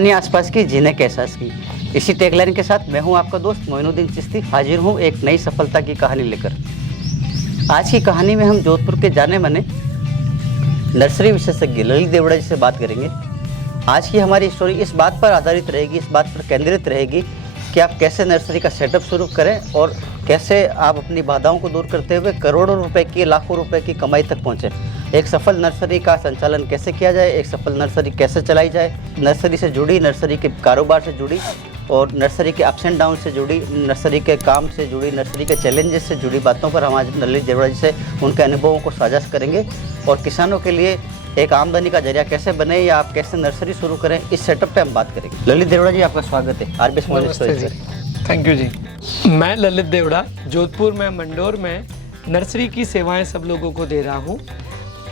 कहानी आसपास की, जीने के एहसास की। इसी टैगलाइन के साथ मैं हूं आपका दोस्त मोइनुद्दीन चिश्ती, हाजिर हूं एक नई सफलता की कहानी लेकर। आज की कहानी में हम जोधपुर के जाने माने नर्सरी विशेषज्ञ ललित देवड़ा जी से बात करेंगे। आज की हमारी स्टोरी इस बात पर आधारित रहेगी, इस बात पर केंद्रित रहेगी कि आप कैसे नर्सरी का सेटअप शुरू करें और कैसे आप अपनी बाधाओं को दूर करते हुए करोड़ों रुपए की, लाखों रुपए की कमाई तक पहुंचे। एक सफल नर्सरी का संचालन कैसे किया जाए, एक सफल नर्सरी कैसे चलाई जाए, नर्सरी से जुड़ी, नर्सरी के कारोबार से जुड़ी और नर्सरी के अप्स एंड डाउन से जुड़ी, नर्सरी के काम से जुड़ी, नर्सरी के चैलेंजेस से जुड़ी बातों पर हम आज ललित देवड़ा जी से उनके अनुभवों को साझा करेंगे और किसानों के लिए एक आमदनी का जरिया कैसे बने या आप कैसे नर्सरी शुरू करें, इस सेटअप पे हम बात करेंगे। ललित देवड़ा जी, आपका स्वागत है आरबीएस मॉडल स्टोरीज पर। थैंक यू जी। मैं ललित देवड़ा जोधपुर में मंडोर में नर्सरी की सेवाएं सब लोगों को दे रहा हूं।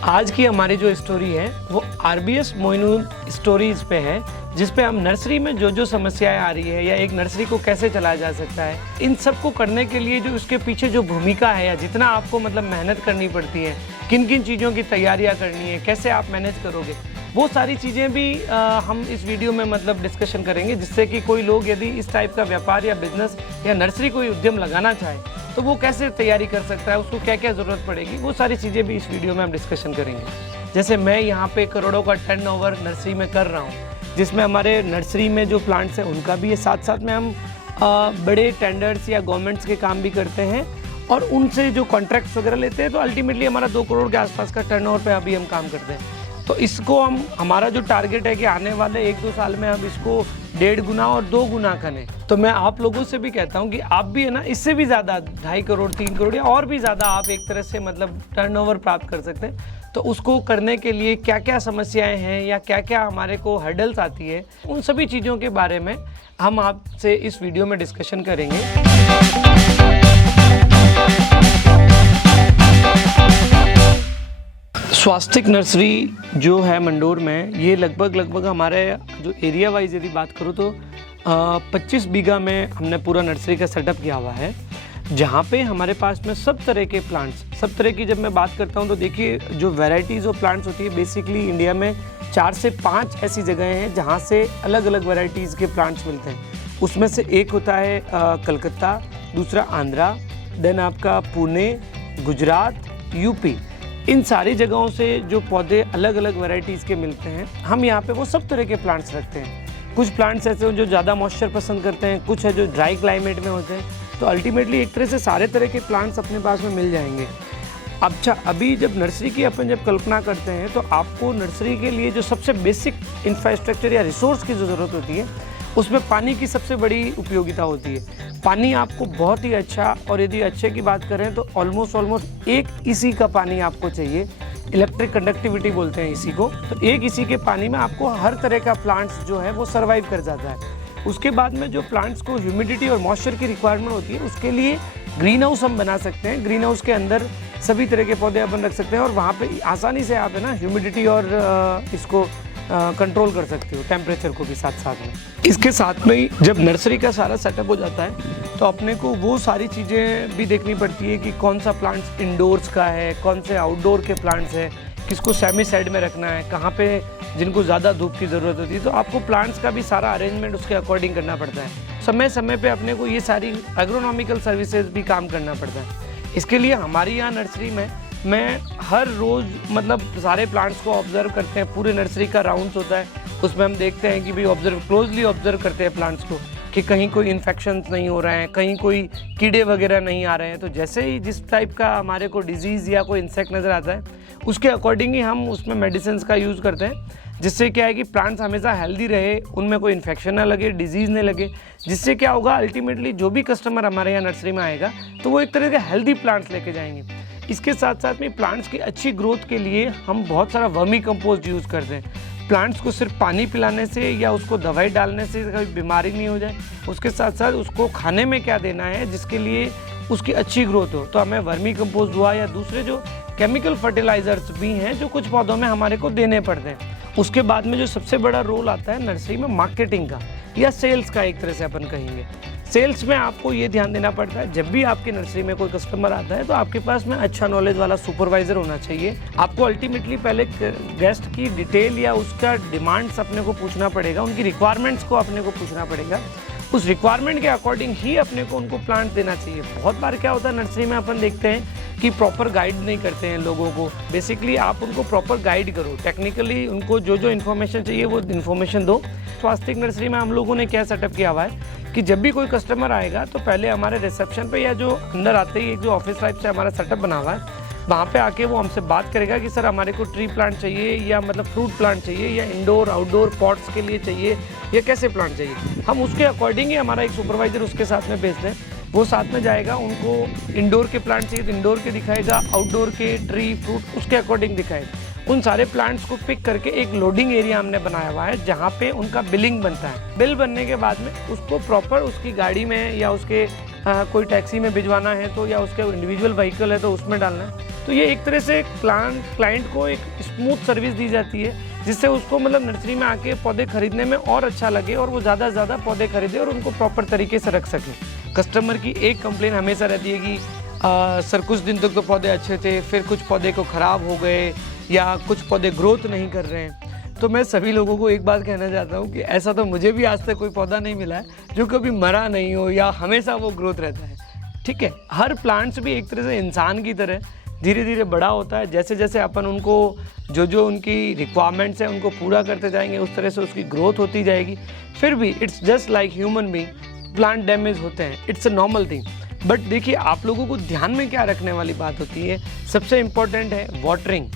आज की हमारी जो स्टोरी है वो आरबीएस मोइनुद्दीन स्टोरीज पे है, जिस पे हम नर्सरी में जो समस्याएं आ रही है या एक नर्सरी को कैसे चलाया जा सकता है, इन सब को करने के लिए जो उसके पीछे जो भूमिका है या जितना आपको मेहनत करनी पड़ती है, किन किन चीज़ों की तैयारियां करनी है, कैसे आप मैनेज करोगे, वो सारी चीज़ें भी हम इस वीडियो में डिस्कशन करेंगे, जिससे कि कोई लोग यदि इस टाइप का व्यापार या बिजनेस या नर्सरी कोई उद्यम लगाना चाहे तो वो कैसे तैयारी कर सकता है, उसको क्या क्या ज़रूरत पड़ेगी, वो सारी चीज़ें भी इस वीडियो में हम डिस्कशन करेंगे। जैसे मैं यहाँ पे करोड़ों का टर्नओवर नर्सरी में कर रहा हूँ, जिसमें हमारे नर्सरी में जो प्लांट्स हैं उनका भी है, साथ साथ में हम बड़े टेंडर्स या गवर्नमेंट्स के काम भी करते हैं और उनसे जो कॉन्ट्रैक्ट्स वगैरह लेते हैं, तो अल्टीमेटली हमारा 2 करोड़ के आसपास का टर्नओवर पे अभी हम काम करते हैं। तो इसको हमारा जो टारगेट है कि आने वाले 1-2 साल में हम इसको 1.5 गुना और 2 गुना करें। तो मैं आप लोगों से भी कहता हूं कि आप भी है ना, इससे भी ज़्यादा 2.5 करोड़ 3 करोड़ या और भी ज़्यादा आप एक तरह से टर्नओवर प्राप्त कर सकते हैं। तो उसको करने के लिए क्या क्या समस्याएं हैं या क्या क्या हमारे को हर्डल्स आती है, उन सभी चीज़ों के बारे में हम आपसे इस वीडियो में डिस्कशन करेंगे। स्वास्तिक नर्सरी जो है मंडोर में, ये लगभग हमारे जो एरिया वाइज यदि बात करूँ तो 25 बीघा में हमने पूरा नर्सरी का सेटअप किया हुआ है, जहाँ पे हमारे पास में सब तरह के प्लांट्स, सब तरह की जब मैं बात करता हूँ तो देखिए जो वैरायटीज़ ऑफ प्लांट्स होती है, बेसिकली इंडिया में 4 से 5 ऐसी जगह हैं जहाँ से अलग अलग वैरायटीज़ के प्लांट्स मिलते हैं। उसमें से एक होता है कलकत्ता, दूसरा आंध्रा, देन आपका पुणे, गुजरात, यूपी। इन सारी जगहों से जो पौधे अलग अलग वैरायटीज़ के मिलते हैं, हम यहाँ पे वो सब तरह के प्लांट्स रखते हैं। कुछ प्लांट्स ऐसे हैं जो ज़्यादा मॉइस्चर पसंद करते हैं, कुछ है जो ड्राई क्लाइमेट में होते हैं। तो अल्टीमेटली एक तरह से सारे तरह के प्लांट्स अपने पास में मिल जाएंगे। अच्छा, अभी जब नर्सरी की अपन जब कल्पना करते हैं तो आपको नर्सरी के लिए जो सबसे बेसिक इंफ्रास्ट्रक्चर या रिसोर्स की जो ज़रूरत होती है, उसमें पानी की सबसे बड़ी उपयोगिता होती है। पानी आपको बहुत ही अच्छा, और यदि अच्छे की बात करें तो ऑलमोस्ट 1 ईसी का पानी आपको चाहिए। इलेक्ट्रिक कंडक्टिविटी बोलते हैं इसी को। तो 1 ईसी के पानी में आपको हर तरह का प्लांट्स जो है वो सर्वाइव कर जाता है। उसके बाद में जो प्लांट्स को ह्यूमिडिटी और मॉइस्चर की रिक्वायरमेंट होती है, उसके लिए ग्रीन हाउस हम बना सकते हैं। ग्रीन हाउस के अंदर सभी तरह के पौधे अपन रख सकते हैं और वहाँ पे आसानी से आप है ना ह्यूमिडिटी और इसको कंट्रोल कर सकते हो, टेम्परेचर को भी साथ साथ में। इसके साथ में ही जब नर्सरी का सारा सेटअप हो जाता है तो अपने को वो सारी चीज़ें भी देखनी पड़ती है कि कौन सा प्लांट्स इंडोर्स का है, कौन से आउटडोर के प्लांट्स हैं, किसको सेमी साइड में रखना है, कहाँ पे जिनको ज़्यादा धूप की ज़रूरत होती है। तो आपको प्लांट्स का भी सारा अरेंजमेंट उसके अकॉर्डिंग करना पड़ता है। समय समय पे अपने को ये सारी एग्रोनॉमिकल सर्विसेज भी काम करना पड़ता है। इसके लिए हमारी यहाँ नर्सरी में मैं हर रोज़ सारे प्लांट्स को ऑब्जर्व करते हैं। पूरे नर्सरी का राउंड्स होता है, उसमें हम देखते हैं कि भाई क्लोजली ऑब्जर्व करते हैं प्लांट्स को कि कहीं कोई इन्फेक्शंस नहीं हो रहे हैं, कहीं कोई कीड़े वगैरह नहीं आ रहे हैं। तो जैसे ही जिस टाइप का हमारे को डिजीज़ या कोई इंसेक्ट नज़र आता है, उसके अकॉर्डिंग ही हम उसमें मेडिसिन का यूज़ करते हैं, जिससे क्या है कि प्लांट्स हमेशा हेल्दी रहे, उनमें कोई इन्फेक्शन ना लगे, डिजीज़ नहीं लगे। जिससे क्या होगा, अल्टीमेटली जो भी कस्टमर हमारे यहाँ नर्सरी में आएगा तो वो एक तरह के हेल्दी प्लांट्स लेके जाएंगे। इसके साथ साथ में प्लांट्स की अच्छी ग्रोथ के लिए हम बहुत सारा वर्मी कंपोस्ट यूज़ करते हैं। प्लांट्स को सिर्फ पानी पिलाने से या उसको दवाई डालने से कोई बीमारी नहीं हो जाए, उसके साथ साथ उसको खाने में क्या देना है जिसके लिए उसकी अच्छी ग्रोथ हो। तो हमें वर्मी कंपोस्ट हुआ या दूसरे जो केमिकल फर्टिलाइजर्स भी हैं जो कुछ पौधों में हमारे को देने पड़ते हैं। उसके बाद में जो सबसे बड़ा रोल आता है नर्सरी में मार्केटिंग का या सेल्स का, एक तरह से अपन कहेंगे। सेल्स में आपको ये ध्यान देना पड़ता है, जब भी आपकी नर्सरी में कोई कस्टमर आता है तो आपके पास में अच्छा नॉलेज वाला सुपरवाइजर होना चाहिए। आपको अल्टीमेटली पहले गेस्ट की डिटेल या उसका डिमांड्स अपने को पूछना पड़ेगा, उनकी रिक्वायरमेंट्स को अपने को पूछना पड़ेगा, उस रिक्वायरमेंट के अकॉर्डिंग ही अपने को उनको प्लांट देना चाहिए। बहुत बार क्या होता है नर्सरी में अपन देखते हैं कि प्रॉपर गाइड नहीं करते हैं लोगों को। बेसिकली आप उनको प्रॉपर गाइड करो, टेक्निकली उनको जो जो इन्फॉर्मेशन चाहिए वो इन्फॉर्मेशन दो। स्वास्तिक नर्सरी में हम लोगों ने क्या सेटअप किया हुआ है कि जब भी कोई कस्टमर आएगा तो पहले हमारे रिसेप्शन पे या जो अंदर आते ही एक जो ऑफिस टाइप से हमारा सेटअप बना हुआ है, वहाँ पे आके वो हमसे बात करेगा कि सर हमारे को ट्री प्लांट चाहिए या मतलब फ्रूट प्लांट चाहिए या इंडोर आउटडोर पॉट्स के लिए चाहिए या कैसे प्लांट चाहिए। हम उसके अकॉर्डिंग ही हमारा एक सुपरवाइजर उसके साथ में भेजते हैं, वो साथ में जाएगा, उनको इंडोर के प्लांट चाहिए तो इंडोर के दिखाएगा, आउटडोर के ट्री फ्रूट उसके अकॉर्डिंग दिखाएगा। उन सारे प्लांट्स को पिक करके एक लोडिंग एरिया हमने बनाया हुआ है जहाँ पे उनका बिलिंग बनता है। बिल बनने के बाद में उसको प्रॉपर उसकी गाड़ी में या उसके कोई टैक्सी में भिजवाना है तो या उसके इंडिविजुअल व्हीकल है तो उसमें डालना है। तो ये एक तरह से क्लाइंट को एक स्मूथ सर्विस दी जाती है जिससे उसको मतलब नर्सरी में आके पौधे खरीदने में और अच्छा लगे और वो ज़्यादा से ज़्यादा पौधे खरीदे और उनको प्रॉपर तरीके से रख सकें। कस्टमर की एक कंप्लेन हमेशा रहती है कि सर कुछ दिन तक तो पौधे अच्छे थे, फिर कुछ पौधे को ख़राब हो गए या कुछ पौधे ग्रोथ नहीं कर रहे हैं। तो मैं सभी लोगों को एक बात कहना चाहता हूँ कि ऐसा तो मुझे भी आज तक कोई पौधा नहीं मिला है जो कभी मरा नहीं हो या हमेशा वो ग्रोथ रहता है। ठीक है, हर प्लांट्स भी एक तरह से इंसान की तरह धीरे धीरे बड़ा होता है। जैसे जैसे अपन उनको जो जो उनकी रिक्वायरमेंट्स हैं उनको पूरा करते जाएंगे उस तरह से उसकी ग्रोथ होती जाएगी। फिर भी it's just like human being, plant damage होते हैं, it's a normal thing. But देखिए आप लोगों को ध्यान में क्या रखने वाली बात होती है, सबसे इम्पोर्टेंट है वाटरिंग।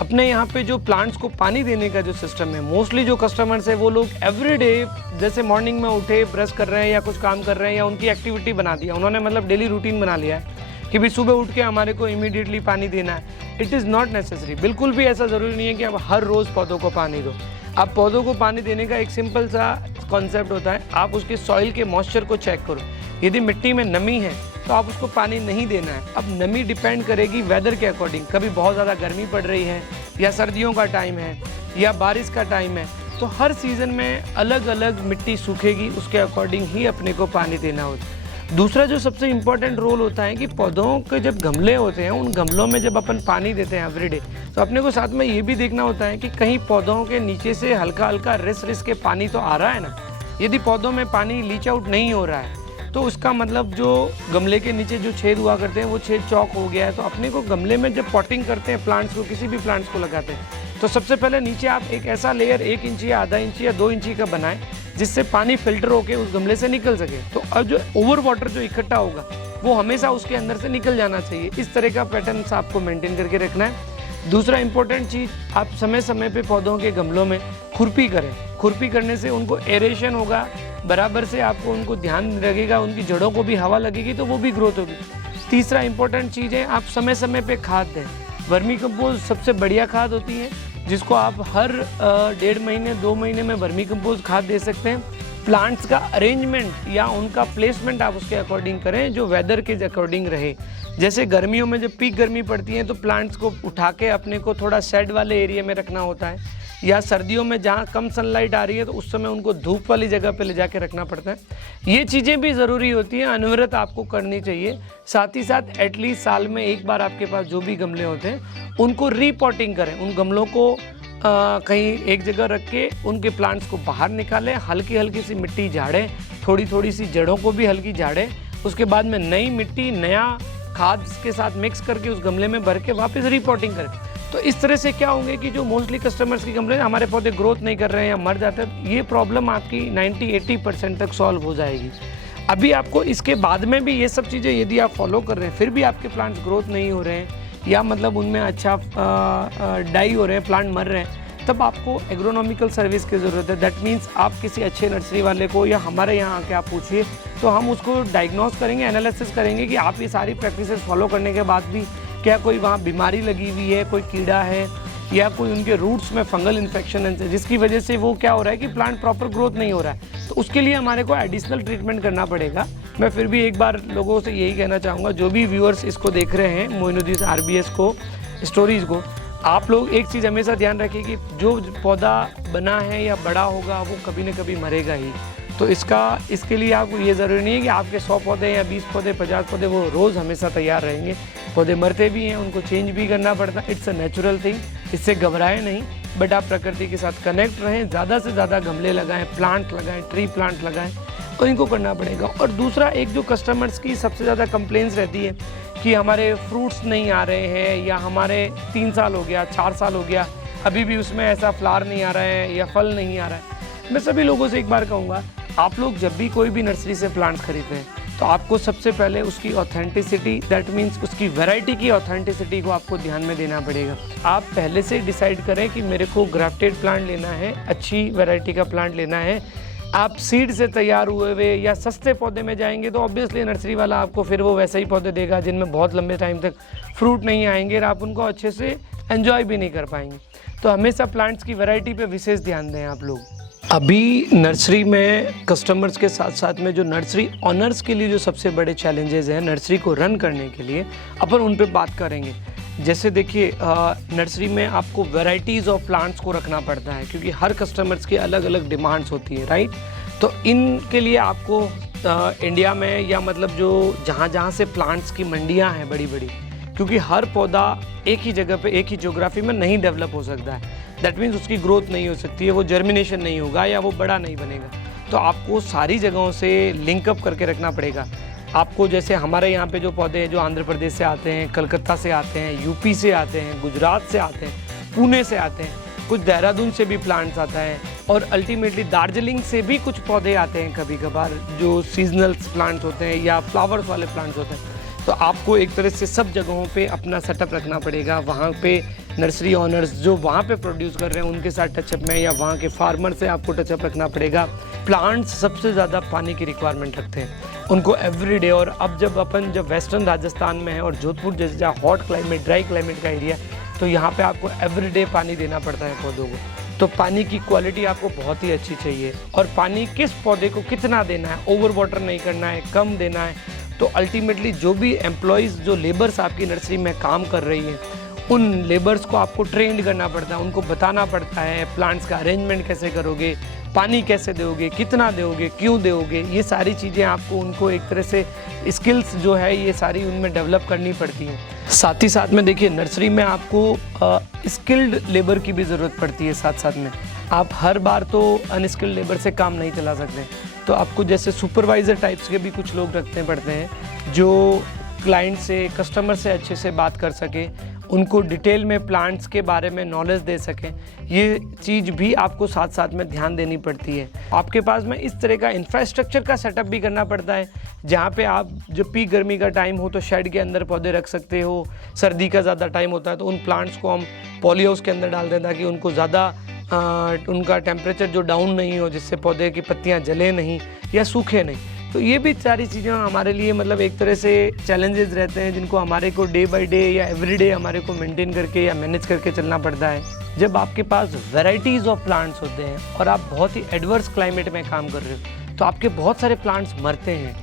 अपने यहाँ पे जो प्लांट्स को पानी देने का जो सिस्टम है, मोस्टली जो कस्टमर्स है वो लोग एवरीडे जैसे मॉर्निंग में उठे ब्रश कर रहे हैं या कुछ काम कर रहे हैं या उनकी एक्टिविटी बना दिया उन्होंने, मतलब डेली रूटीन बना लिया है कि भाई सुबह उठ के हमारे को इमीडिएटली पानी देना है। इट इज़ नॉट नेसेसरी, बिल्कुल भी ऐसा ज़रूरी नहीं है कि आप हर रोज़ पौधों को पानी दो। आप पौधों को पानी देने का एक सिंपल सा कॉन्सेप्ट होता है, आप उसके सॉइल के मॉइस्चर को चेक करो। यदि मिट्टी में नमी है तो आप उसको पानी नहीं देना है। अब नमी डिपेंड करेगी वेदर के अकॉर्डिंग, कभी बहुत ज़्यादा गर्मी पड़ रही है या सर्दियों का टाइम है या बारिश का टाइम है, तो हर सीज़न में अलग अलग मिट्टी सूखेगी, उसके अकॉर्डिंग ही अपने को पानी देना होता है। दूसरा जो सबसे इम्पोर्टेंट रोल होता है कि पौधों के जब गमले होते हैं उन गमलों में जब अपन पानी देते हैं एवरीडे, तो अपने को साथ में ये भी देखना होता है कि कहीं पौधों के नीचे से हल्का हल्का रिस के पानी तो आ रहा है ना। यदि पौधों में पानी लीच आउट नहीं हो रहा है तो उसका मतलब जो गमले के नीचे जो छेद हुआ करते हैं वो छेद चौक हो गया है। तो अपने को गमले में जब पॉटिंग करते हैं प्लांट्स को, किसी भी प्लांट्स को लगाते हैं, तो सबसे पहले नीचे आप एक ऐसा लेयर 1 इंच या आधा इंच या 2 इंची का बनाएं जिससे पानी फिल्टर होकर उस गमले से निकल सके। तो अब जो ओवर वाटर जो इकट्ठा होगा वो हमेशा उसके अंदर से निकल जाना चाहिए। इस तरह का पैटर्न आपको मेंटेन करके रखना है। दूसरा इंपॉर्टेंट चीज़, आप समय समय पे पौधों के गमलों में खुरपी करें। खुरपी करने से उनको एरेशन होगा, बराबर से आपको उनको ध्यान लगेगा, उनकी जड़ों को भी हवा लगेगी तो वो भी ग्रोथ होगी। तीसरा इंपॉर्टेंट चीज़ है, आप समय समय पे खाद दें। वर्मी कंपोस्ट सबसे बढ़िया खाद होती है जिसको आप हर 1.5 महीने 2 महीने में वर्मी कंपोस्ट खाद दे सकते हैं। प्लांट्स का अरेंजमेंट या उनका प्लेसमेंट आप उसके अकॉर्डिंग करें जो वेदर के अकॉर्डिंग रहे। जैसे गर्मियों में जब पीक गर्मी पड़ती है तो प्लांट्स को उठा के अपने को थोड़ा शेड वाले एरिया में रखना होता है, या सर्दियों में जहाँ कम सनलाइट आ रही है तो उस समय उनको धूप वाली जगह पे ले जाके रखना पड़ता है। ये चीज़ें भी ज़रूरी होती हैं, अनवरत आपको करनी चाहिए। साथ ही साथ एटलीस्ट साल में एक बार आपके पास जो भी गमले होते हैं उनको रीपॉटिंग करें। उन गमलों को कहीं एक जगह रख के उनके प्लांट्स को बाहर निकालें, हल्की हल्की सी मिट्टी झाड़ें, थोड़ी थोड़ी सी जड़ों को भी हल्की झाड़ें, उसके बाद में नई मिट्टी नया खाद के साथ मिक्स करके उस गमले में भर के वापस रीपॉटिंग करें। तो इस तरह से क्या होंगे कि जो मोस्टली कस्टमर्स की कंप्लेन हमारे पौधे ग्रोथ नहीं कर रहे हैं या मर जाते हैं, ये प्रॉब्लम आपकी 90-80% तक सॉल्व हो जाएगी। अभी आपको इसके बाद में भी ये सब चीज़ें यदि आप फॉलो कर रहे हैं फिर भी आपके प्लांट्स ग्रोथ नहीं हो रहे हैं या मतलब उनमें अच्छा डाई हो रहे हैं, प्लांट मर रहे हैं, तब आपको एग्रोनॉमिकल सर्विस की ज़रूरत है। दैट मीन्स आप किसी अच्छे नर्सरी वाले को या हमारे यहाँ आके आप पूछिए तो हम उसको डायग्नोस करेंगे, एनालिसिस करेंगे कि आप ये सारी प्रैक्टिसेस फॉलो करने के बाद भी क्या कोई वहाँ बीमारी लगी हुई है, कोई कीड़ा है या कोई उनके रूट्स में फंगल इन्फेक्शन है जिसकी वजह से वो क्या हो रहा है कि प्लांट प्रॉपर ग्रोथ नहीं हो रहा है। तो उसके लिए हमारे को एडिशनल ट्रीटमेंट करना पड़ेगा। मैं फिर भी एक बार लोगों से यही कहना चाहूँगा, जो भी व्यूअर्स इसको देख रहे हैं मोइनुद्दीन RBS को, स्टोरीज़ को, आप लोग एक चीज़ हमेशा ध्यान रखिए कि जो पौधा बना है या बड़ा होगा वो कभी न कभी मरेगा ही। तो इसके लिए आपको ये ज़रूरी नहीं है कि आपके 100 पौधे या 20 पौधे 50 पौधे वो रोज़ हमेशा तैयार रहेंगे। पौधे मरते भी हैं, उनको चेंज भी करना पड़ता है। इट्स अ नेचुरल थिंग, इससे घबराएं नहीं, बट आप प्रकृति के साथ कनेक्ट रहें, ज़्यादा से ज़्यादा गमले लगाएं, प्लांट लगाएं, ट्री प्लांट लगाएं, और इनको करना पड़ेगा। और दूसरा, एक जो कस्टमर्स की सबसे ज़्यादा कंप्लेंट्स रहती है कि हमारे फ्रूट्स नहीं आ रहे हैं, या हमारे 3 साल हो गया, 4 साल हो गया, अभी भी उसमें ऐसा फ्लावर नहीं आ रहा है या फल नहीं आ रहा है। मैं सभी लोगों से एक बार कहूँगा, आप लोग जब भी कोई भी नर्सरी से प्लांट खरीदते हैं तो आपको सबसे पहले उसकी ऑथेंटिसिटी, दैट मीन्स उसकी वैरायटी की ऑथेंटिसिटी को आपको ध्यान में देना पड़ेगा। आप पहले से डिसाइड करें कि मेरे को ग्राफ्टेड प्लांट लेना है, अच्छी वैरायटी का प्लांट लेना है। आप सीड से तैयार हुए हुए या सस्ते पौधे में जाएंगे तो ऑब्वियसली नर्सरी वाला आपको फिर वो वैसे ही पौधे देगा जिनमें बहुत लंबे टाइम तक फ्रूट नहीं आएंगे और आप उनको अच्छे से एंजॉय भी नहीं कर पाएंगे। तो हमेशा प्लांट्स की वैरायटी पे विशेष ध्यान दें आप लोग। अभी नर्सरी में कस्टमर्स के साथ साथ में जो नर्सरी ऑनर्स के लिए जो सबसे बड़े चैलेंजेस हैं नर्सरी को रन करने के लिए, अपन उन पे बात करेंगे। जैसे देखिए, नर्सरी में आपको वैरायटीज़ ऑफ प्लांट्स को रखना पड़ता है क्योंकि हर कस्टमर्स की अलग अलग डिमांड्स होती है, राइट। तो इनके लिए आपको इंडिया में या मतलब जो जहाँ से प्लांट्स की मंडियाँ हैं बड़ी बड़ी, क्योंकि हर पौधा एक ही जगह पे एक ही ज्योग्राफी में नहीं डेवलप हो सकता है, दैट मीन्स उसकी ग्रोथ नहीं हो सकती है, वो जर्मिनेशन नहीं होगा या वो बड़ा नहीं बनेगा। तो आपको सारी जगहों से लिंकअप करके रखना पड़ेगा। आपको जैसे हमारे यहाँ पे जो पौधे हैं जो आंध्र प्रदेश से आते हैं, कलकत्ता से आते हैं, यूपी से आते हैं, गुजरात से आते हैं, पुणे से आते हैं, कुछ देहरादून से भी प्लांट्स आता है, और अल्टीमेटली दार्जिलिंग से भी कुछ पौधे आते हैं कभी कभार जो सीजनल प्लांट्स होते हैं या फ्लावर्स वाले प्लांट्स होते हैं। तो आपको एक तरह से सब जगहों पे अपना सेटअप रखना पड़ेगा। वहाँ पे नर्सरी ऑनर्स जो वहाँ पे प्रोड्यूस कर रहे हैं उनके साथ टचअप में, या वहाँ के फार्मर से आपको टचअप रखना पड़ेगा। प्लांट्स सबसे ज़्यादा पानी की रिक्वायरमेंट रखते हैं, उनको एवरीडे। और अब जब वेस्टर्न राजस्थान में है और जोधपुर जैसे जहाँ हॉट क्लाइमेट, ड्राई क्लाइमेट का एरिया, तो यहाँ पे आपको एवरीडे पानी देना पड़ता है पौधों को। तो पानी की क्वालिटी आपको बहुत ही अच्छी चाहिए, और पानी किस पौधे को कितना देना है, ओवर वाटर नहीं करना है, कम देना है। तो अल्टीमेटली जो भी एम्प्लॉयज़, जो लेबर्स आपकी नर्सरी में काम कर रही हैं, उन लेबर्स को आपको ट्रेंड करना पड़ता है, उनको बताना पड़ता है प्लांट्स का अरेंजमेंट कैसे करोगे, पानी कैसे दोगे, कितना दोगे, क्यों दोगे। ये सारी चीज़ें आपको उनको एक तरह से स्किल्स जो है ये सारी उनमें डेवलप करनी पड़ती हैं। साथ ही साथ में देखिए, नर्सरी में आपको स्किल्ड लेबर की भी ज़रूरत पड़ती है। साथ साथ में आप हर बार तो अनस्किल्ड लेबर से काम नहीं चला सकते, तो आपको जैसे सुपरवाइज़र टाइप्स के भी कुछ लोग रखने पड़ते हैं जो क्लाइंट से, कस्टमर से अच्छे से बात कर सके, उनको डिटेल में प्लांट्स के बारे में नॉलेज दे सकें। ये चीज़ भी आपको साथ साथ में ध्यान देनी पड़ती है। आपके पास में इस तरह का इंफ्रास्ट्रक्चर का सेटअप भी करना पड़ता है जहाँ पे आप जब पीक गर्मी का टाइम हो तो शेड के अंदर पौधे रख सकते हो, सर्दी का ज़्यादा टाइम होता है तो उन प्लांट्स को हम पॉली हाउस के अंदर डाल दें ताकि उनको ज़्यादा उनका टेम्परेचर जो डाउन नहीं हो, जिससे पौधे की पत्तियाँ जले नहीं या सूखे नहीं। तो ये भी सारी चीज़ें हमारे लिए मतलब एक तरह से चैलेंजेस रहते हैं जिनको हमारे को डे बाय डे या एवरीडे हमारे को मेंटेन करके या मैनेज करके चलना पड़ता है। जब आपके पास वैरायटीज़ ऑफ प्लांट्स होते हैं और आप बहुत ही एडवर्स क्लाइमेट में काम कर रहे हो तो आपके बहुत सारे प्लांट्स मरते हैं।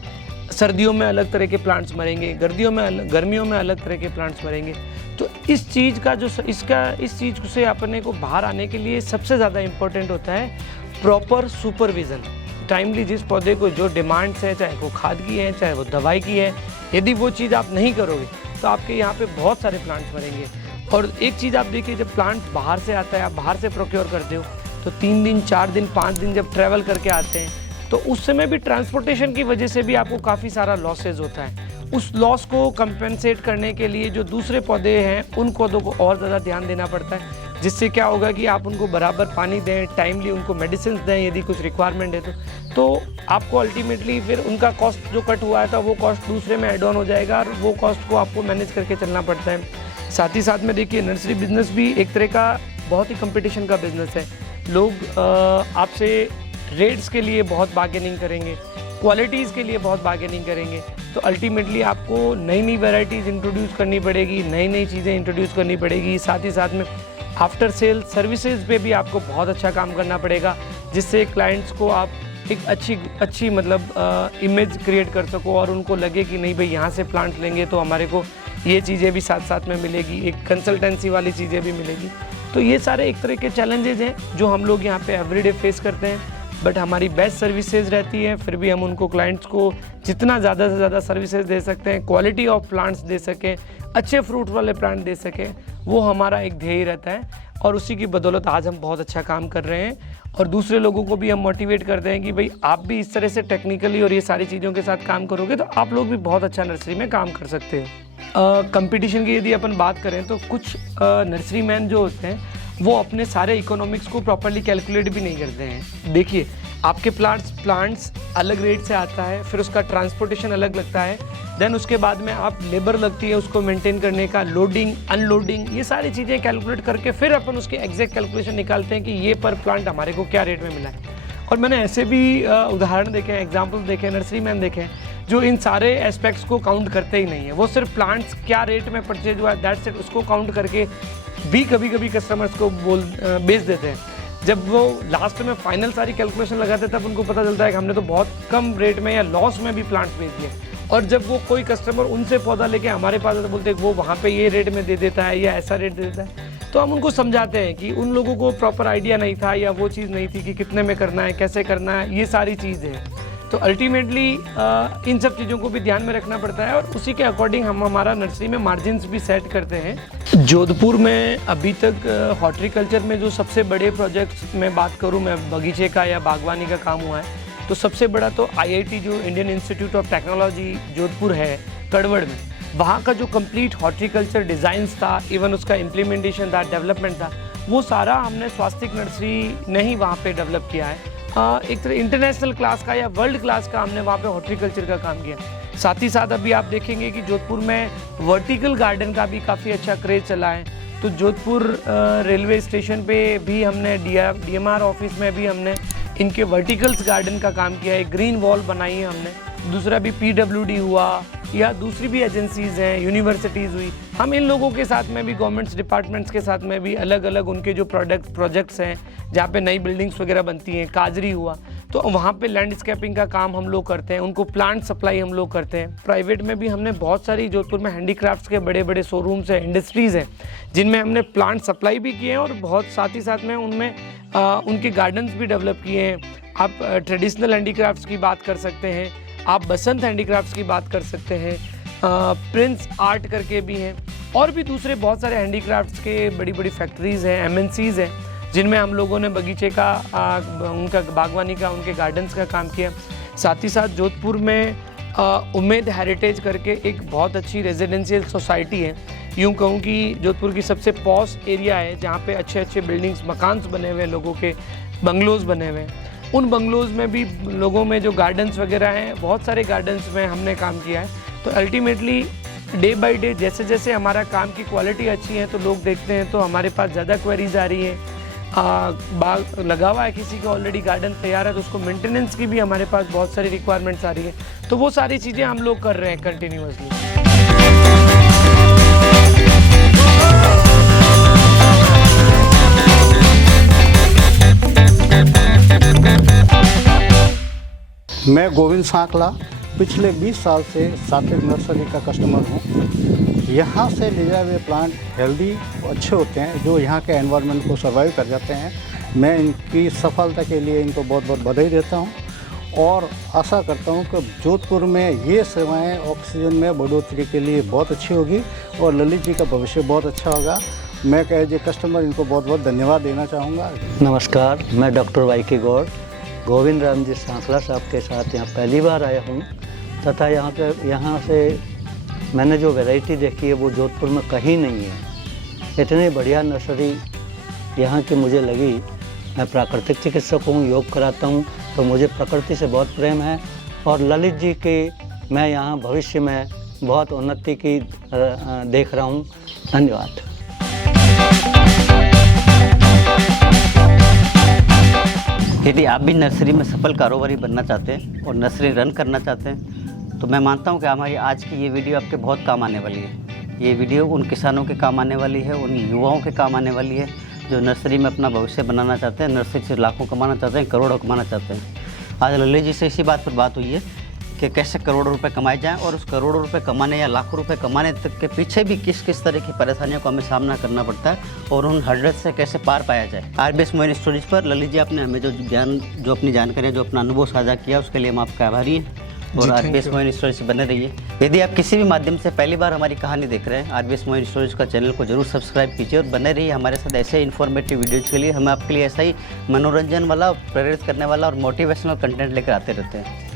सर्दियों में अलग तरह के प्लांट्स मरेंगे, गर्मियों में अलग तरह के प्लांट्स मरेंगे। तो इस चीज़ का जो इस चीज़ से अपने को बाहर आने के लिए सबसे ज़्यादा इम्पोर्टेंट होता है प्रॉपर सुपरविज़न। टाइमली जिस पौधे को जो डिमांड्स है, चाहे वो खाद की है, चाहे वो दवाई की है, यदि वो चीज़ आप नहीं करोगे तो आपके यहाँ पे बहुत सारे प्लांट्स मरेंगे। और एक चीज़ आप देखिए, जब प्लांट बाहर से आता है, आप बाहर से प्रोक्योर करते हो तो 3 दिन 4 दिन 5 दिन जब ट्रैवल करके आते हैं तो उस समय भी ट्रांसपोर्टेशन की वजह से भी आपको काफ़ी सारा लॉसेज होता है। उस लॉस को कंपेंसेट करने के लिए जो दूसरे पौधे हैं उन पौधों को और ज़्यादा ध्यान देना पड़ता है, जिससे क्या होगा कि आप उनको बराबर पानी दें, टाइमली उनको मेडिसिन दें यदि कुछ रिक्वायरमेंट है तो आपको अल्टीमेटली फिर उनका कॉस्ट जो कट हुआ था वो कॉस्ट दूसरे में एड ऑन हो जाएगा और वो कॉस्ट को आपको मैनेज करके चलना पड़ता है। साथ ही साथ में देखिए, नर्सरी बिजनेस भी एक तरह का बहुत ही कंपटीशन का बिजनेस है। लोग आपसे रेट्स के लिए बहुत बार्गेनिंग करेंगे, क्वालिटीज़ के लिए बहुत बार्गेनिंग करेंगे। तो अल्टीमेटली आपको नई नई वैराइटीज़ इंट्रोड्यूस करनी पड़ेगी, नई नई चीज़ें इंट्रोड्यूस करनी पड़ेगी। साथ ही साथ में आफ्टर सेल सर्विसेज पे भी आपको बहुत अच्छा काम करना पड़ेगा, जिससे क्लाइंट्स को आप एक अच्छी मतलब इमेज क्रिएट कर सको और उनको लगे कि नहीं भाई यहाँ से प्लांट लेंगे तो हमारे को ये चीज़ें भी साथ साथ में मिलेगी, एक कंसल्टेंसी वाली चीज़ें भी मिलेगी। तो ये सारे एक तरह के चैलेंजेज हैं जो हम लोग यहाँ पे एवरीडे फेस करते हैं। बट हमारी बेस्ट सर्विसेज रहती है, फिर भी हम उनको क्लाइंट्स को जितना ज़्यादा से ज़्यादा सर्विसेज दे सकते हैं, क्वालिटी ऑफ प्लांट्स दे सकें, अच्छे फ्रूट वाले प्लांट दे सकें, वो हमारा एक ध्येय रहता है। और उसी की बदौलत आज हम बहुत अच्छा काम कर रहे हैं और दूसरे लोगों को भी हम मोटिवेट करते हैं कि भाई आप भी इस तरह से टेक्निकली और ये सारी चीज़ों के साथ काम करोगे तो आप लोग भी बहुत अच्छा नर्सरी में काम कर सकते हो। कंपटीशन की यदि अपन बात करें तो कुछ नर्सरी मैन जो होते हैं वो अपने सारे इकोनॉमिक्स को प्रॉपर्ली कैलकुलेट भी नहीं करते हैं। देखिए, आपके प्लांट्स अलग रेट से आता है, फिर उसका ट्रांसपोर्टेशन अलग लगता है, देन उसके बाद में आप लेबर लगती है उसको मेंटेन करने का, लोडिंग अनलोडिंग, ये सारी चीज़ें कैलकुलेट करके फिर अपन उसके एग्जैक्ट कैलकुलेशन निकालते हैं कि ये पर प्लांट हमारे को क्या रेट में मिला है। और मैंने ऐसे भी उदाहरण देखे हैं, एग्जाम्पल्स देखे हैं, नर्सरी मैन देखे हैं जो इन सारे एस्पेक्ट्स को काउंट करते ही नहीं है। वो सिर्फ प्लांट्स क्या रेट में परचेज हुआ है दैट्स इट, उसको काउंट करके भी कभी कभी कस्टमर्स को बेच देते हैं। जब वो लास्ट में फाइनल सारी कैलकुलेशन लगाते हैं तब उनको पता चलता है कि हमने तो बहुत कम रेट में या लॉस में भी प्लांट बेच दिए। और जब वो कोई कस्टमर उनसे पौधा लेके हमारे पास आता है तो बोलते हैं वो वहाँ पे ये रेट में दे देता है या ऐसा रेट दे देता है। तो हम उनको समझाते हैं कि उन लोगों को प्रॉपर आइडिया नहीं था या वो चीज़ नहीं थी कि कितने में करना है, कैसे करना है, ये सारी चीज़ें हैं। तो अल्टीमेटली इन सब चीज़ों को भी ध्यान में रखना पड़ता है और उसी के अकॉर्डिंग हम हमारा नर्सरी में मार्जिन्स भी सेट करते हैं। जोधपुर में अभी तक हॉर्टिकल्चर में जो सबसे बड़े प्रोजेक्ट्स में बात करूं मैं, बगीचे का या बागवानी का काम हुआ है, तो सबसे बड़ा तो IIT जो Indian institute of technology Jodhpur है कड़वड़ में, वहाँ का जो कंप्लीट हॉर्टिकल्चर डिज़ाइंस था, इवन उसका इम्प्लीमेंटेशन था, डेवलपमेंट था, वो सारा हमने स्वास्तिक नर्सरी ने ही वहाँ पे डेवलप किया है। एक तरह इंटरनेशनल क्लास का या वर्ल्ड क्लास का हमने वहाँ पे हॉर्टिकल्चर का काम किया। साथ ही साथ अभी आप देखेंगे कि जोधपुर में वर्टिकल गार्डन का भी काफ़ी अच्छा क्रेज चला है। तो जोधपुर रेलवे स्टेशन पे भी हमने DMR ऑफिस में भी हमने इनके वर्टिकल्स गार्डन का काम किया है, ग्रीन वॉल बनाई है हमने। दूसरा भी PWD हुआ या दूसरी भी एजेंसीज़ हैं, यूनिवर्सिटीज़ हुई, हम इन लोगों के साथ में भी, गवर्नमेंट्स डिपार्टमेंट्स के साथ में भी अलग अलग उनके जो प्रोजेक्ट्स हैं जहाँ पे नई बिल्डिंग्स वगैरह बनती हैं, काजरी हुआ, तो वहाँ पे लैंडस्केपिंग का काम हम लोग करते हैं, उनको प्लांट सप्लाई हम लोग करते हैं। प्राइवेट में भी हमने बहुत सारी जोधपुर में हैंडीक्राफ्ट्स के बड़े बड़े शोरूम्स हैं, इंडस्ट्रीज़ हैं, जिनमें हमने प्लांट सप्लाई भी किए हैं और बहुत साथ ही साथ में उनमें उनके गार्डन्स भी डेवलप किए हैं। आप ट्रेडिशनल हैंडीक्राफ्ट्स की बात कर सकते हैं, आप बसंत हैंडीक्राफ्ट्स की बात कर सकते हैं, प्रिंस आर्ट करके भी हैं, और भी दूसरे बहुत सारे हैंडीक्राफ्ट्स के बड़ी बड़ी फैक्ट्रीज़ हैं, MNCs हैं, जिनमें हम लोगों ने बगीचे का उनका बागवानी का, उनके गार्डन्स का काम किया। साथ ही साथ जोधपुर में उम्मीद हेरिटेज करके एक बहुत अच्छी रेजिडेंशियल सोसाइटी है, यूँ कहूँ कि जोधपुर की सबसे पॉश एरिया है जहाँ पे अच्छे अच्छे बिल्डिंग्स, मकान्स बने हुए हैं, लोगों के बंगलोज़ बने हुए हैं। उन बंगलोज़ में भी लोगों में जो गार्डन्स वगैरह हैं, बहुत सारे गार्डन्स में हमने काम किया है। तो अल्टीमेटली डे बाय डे जैसे जैसे हमारा काम की क्वालिटी अच्छी है तो लोग देखते हैं तो हमारे पास ज़्यादा क्वेरीज आ रही हैं। बाग लगा हुआ है किसी का, ऑलरेडी गार्डन तैयार है, तो उसको मेंटेनेंस की भी हमारे पास बहुत सारी रिक्वायरमेंट्स आ रही है। तो वो सारी चीज़ें हम लोग कर रहे हैं कंटिन्यूअसली। मैं गोविंद सांकला पिछले 20 साल से सात्विक नर्सरी का कस्टमर हूँ। यहाँ से ले जाए हुए प्लांट हेल्दी अच्छे होते हैं जो यहाँ के एनवायरनमेंट को सर्वाइव कर जाते हैं। मैं इनकी सफलता के लिए इनको बहुत बहुत बधाई देता हूँ और आशा करता हूँ कि जोधपुर में ये सेवाएं ऑक्सीजन में बढ़ोतरी के लिए बहुत अच्छी होगी और ललित जी का भविष्य बहुत अच्छा होगा। मैं एज ए कस्टमर इनको बहुत बहुत धन्यवाद देना चाहूँगा। नमस्कार, मैं डॉक्टर YK गौड़ गोविंद राम जी सांखला साहब के साथ यहाँ पहली बार आया हूँ तथा यहाँ से मैंने जो वैरायटी देखी है वो जोधपुर में कहीं नहीं है। इतनी बढ़िया नर्सरी यहाँ की मुझे लगी। मैं प्राकृतिक चिकित्सक हूँ, योग कराता हूँ, तो मुझे प्रकृति से बहुत प्रेम है और ललित जी की मैं यहाँ भविष्य में बहुत उन्नति की देख रहा हूँ। धन्यवाद। यदि आप भी नर्सरी में सफल कारोबारी बनना चाहते हैं और नर्सरी रन करना चाहते हैं तो मैं मानता हूं कि हमारी आज की ये वीडियो आपके बहुत काम आने वाली है। ये वीडियो उन किसानों के काम आने वाली है, उन युवाओं के काम आने वाली है जो नर्सरी में अपना भविष्य बनाना चाहते हैं, नर्सरी से लाखों कमाना चाहते हैं, करोड़ों कमाना चाहते हैं। आज ललित जी से इसी बात पर बात हुई है कि कैसे करोड़ों रुपए कमाए जाएं और उस करोड़ों रुपए कमाने या लाखों रुपए कमाने तक के पीछे भी किस किस तरह की परेशानियों का हमें सामना करना पड़ता है और उन हर्डल से कैसे पार पाया जाए। आरबीएस मोइन स्टोरीज पर ललित जी आपने हमें जो अपनी जानकारी, जो अपना अनुभव साझा किया, उसके लिए हम आपका आभारी हैं और आरबीएस मोइन स्टोरीज से बने रहिए। यदि आप किसी भी माध्यम से पहली बार हमारी कहानी देख रहे हैं, आरबीएस मोइन स्टोरीज का चैनल को जरूर सब्सक्राइब कीजिए और बने रहिए हमारे साथ ऐसे इन्फॉर्मेटिव वीडियोज़ के लिए। हम आपके लिए ऐसा ही मनोरंजन वाला, प्रेरित करने वाला और मोटिवेशनल कंटेंट लेकर आते रहते हैं।